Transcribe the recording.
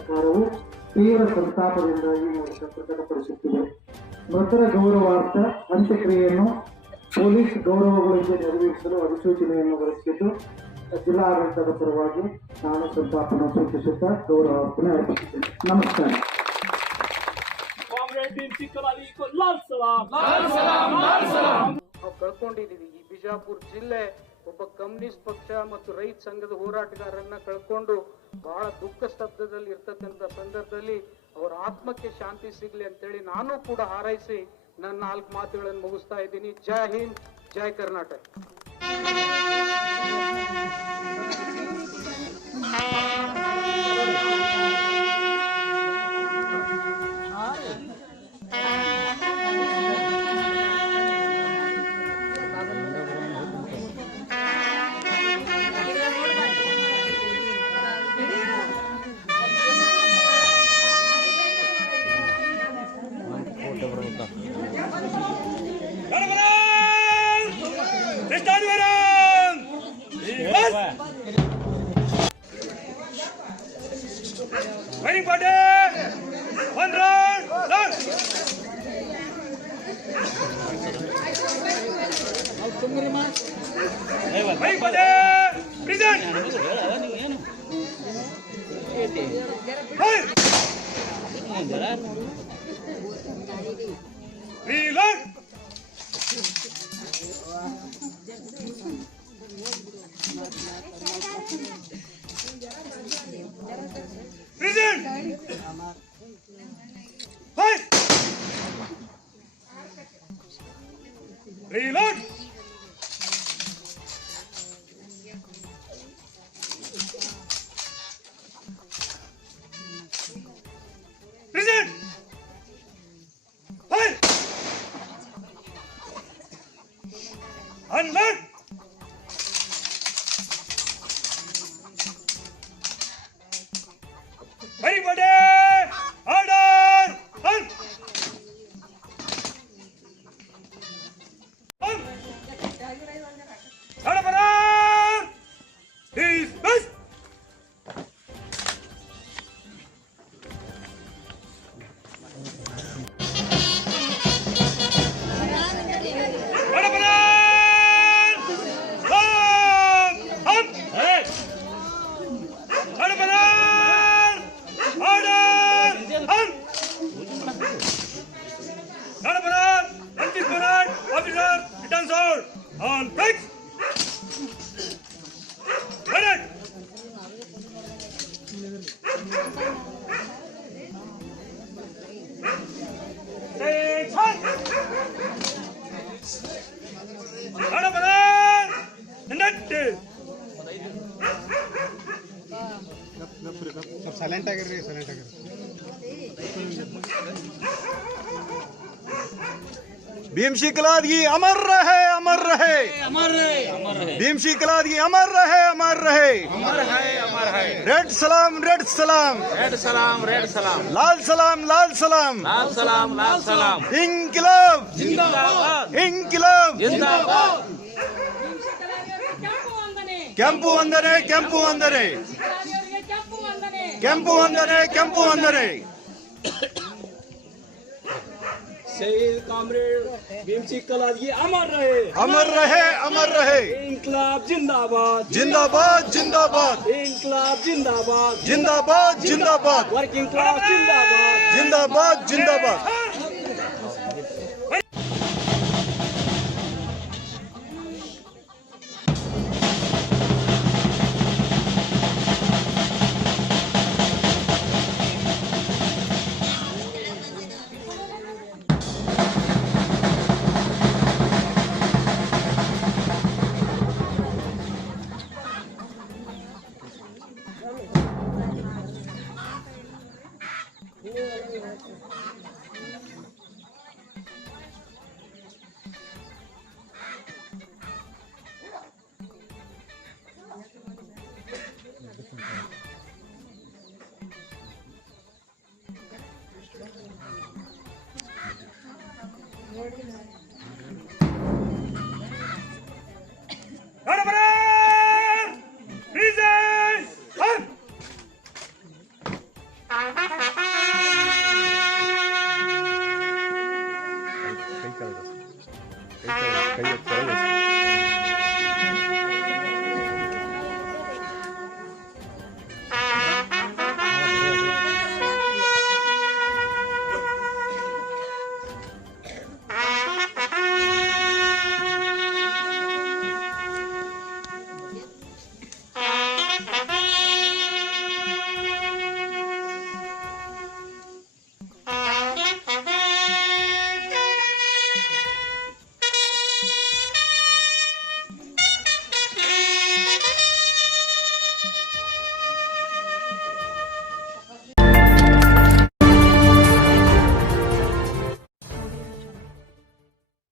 ಸರ್ಕಾರವು ತೀವ್ರ ಸಂತಾಪದಿಂದ ಈ ಮೂಲಕ ಪ್ರಕಟಪಡಿಸುತ್ತಿದೆ. ಮೃತರ ಗೌರವಾರ್ಥ ಅಂತ್ಯಕ್ರಿಯೆಯನ್ನು ಪೊಲೀಸ್ ಗೌರವಗಳಿಗೆ ನೆರವೇರಿಸಲು ಅಧಿಸೂಚನೆಯನ್ನು ಹೊರಡಿಸಿದ್ದು ಜಿಲ್ಲಾಡಳಿತದ ಪರವಾಗಿ ನಾನು ಸಂತಾಪವನ್ನು ಸೂಚಿಸುತ್ತಾ ಗೌರವಾರ್ಪಣೆ ಅರ್ಪಿಸುತ್ತೇನೆ. ನಮಸ್ಕಾರ. ನಾವು ಕಳ್ಕೊಂಡಿದ್ದೀವಿ. ಈ ಬಿಜಾಪುರ ಜಿಲ್ಲೆ ಒಬ್ಬ ಕಮ್ಯುನಿಸ್ಟ್ ಪಕ್ಷ ಮತ್ತು ರೈತ ಸಂಘದ ಹೋರಾಟಗಾರರನ್ನ ಕಳ್ಕೊಂಡು ಬಹಳ ದುಃಖ ಸ್ತಬ್ಧದಲ್ಲಿ ಇರ್ತಕ್ಕಂಥ ಸಂದರ್ಭದಲ್ಲಿ ಅವರ ಆತ್ಮಕ್ಕೆ ಶಾಂತಿ ಸಿಗ್ಲಿ ಅಂತೇಳಿ ನಾನು ಕೂಡ ಹಾರೈಸಿ ನನ್ನ 4 ಮಾತುಗಳನ್ನು ಮುಗಿಸ್ತಾ ಇದ್ದೀನಿ. ಜೈ ಹಿಂದ್, ಜೈ Karnataka. Waiting for them. 1 round. Done. Waiting for them. Present. Fire. Reload. Present. Fire. Reload. Present. Fire. Unload. Everybody, order! On! On! Order! Dismiss! On breaks. Ready. Take one. Silent ಆಗಿರ್ರಿ साइलेंट ಆಗಿರ್ರಿ भीमसी कलादगी अमर रहे अमर रहे अमर रहे अमर रहे भीमसी कलादगी अमर रहे अमर रहे अमर है अमर है रेड सलाम रेड सलाम रेड सलाम रेड सलाम लाल सलाम लाल सलाम लाल सलाम लाल सलाम इंकलाब जिंदाबाद इंकलाब जिंदाबाद ಕೆಂಪು ವಂದನೆ ಕೆಂಪು ವಂದನೆ ಕೆಂಪು ವಂದನೆ ಕೆಂಪು ವಂದನೆ शहीद कॉमरेड भीमसी कलादगी अमर रहे अमर रहे अमर रहे इंकलाब जिंदाबाद जिंदाबाद जिंदाबाद इंकलाब जिंदाबाद जिंदाबाद जिंदाबाद वर्किंग क्लास जिंदाबाद जिंदाबाद जिंदाबाद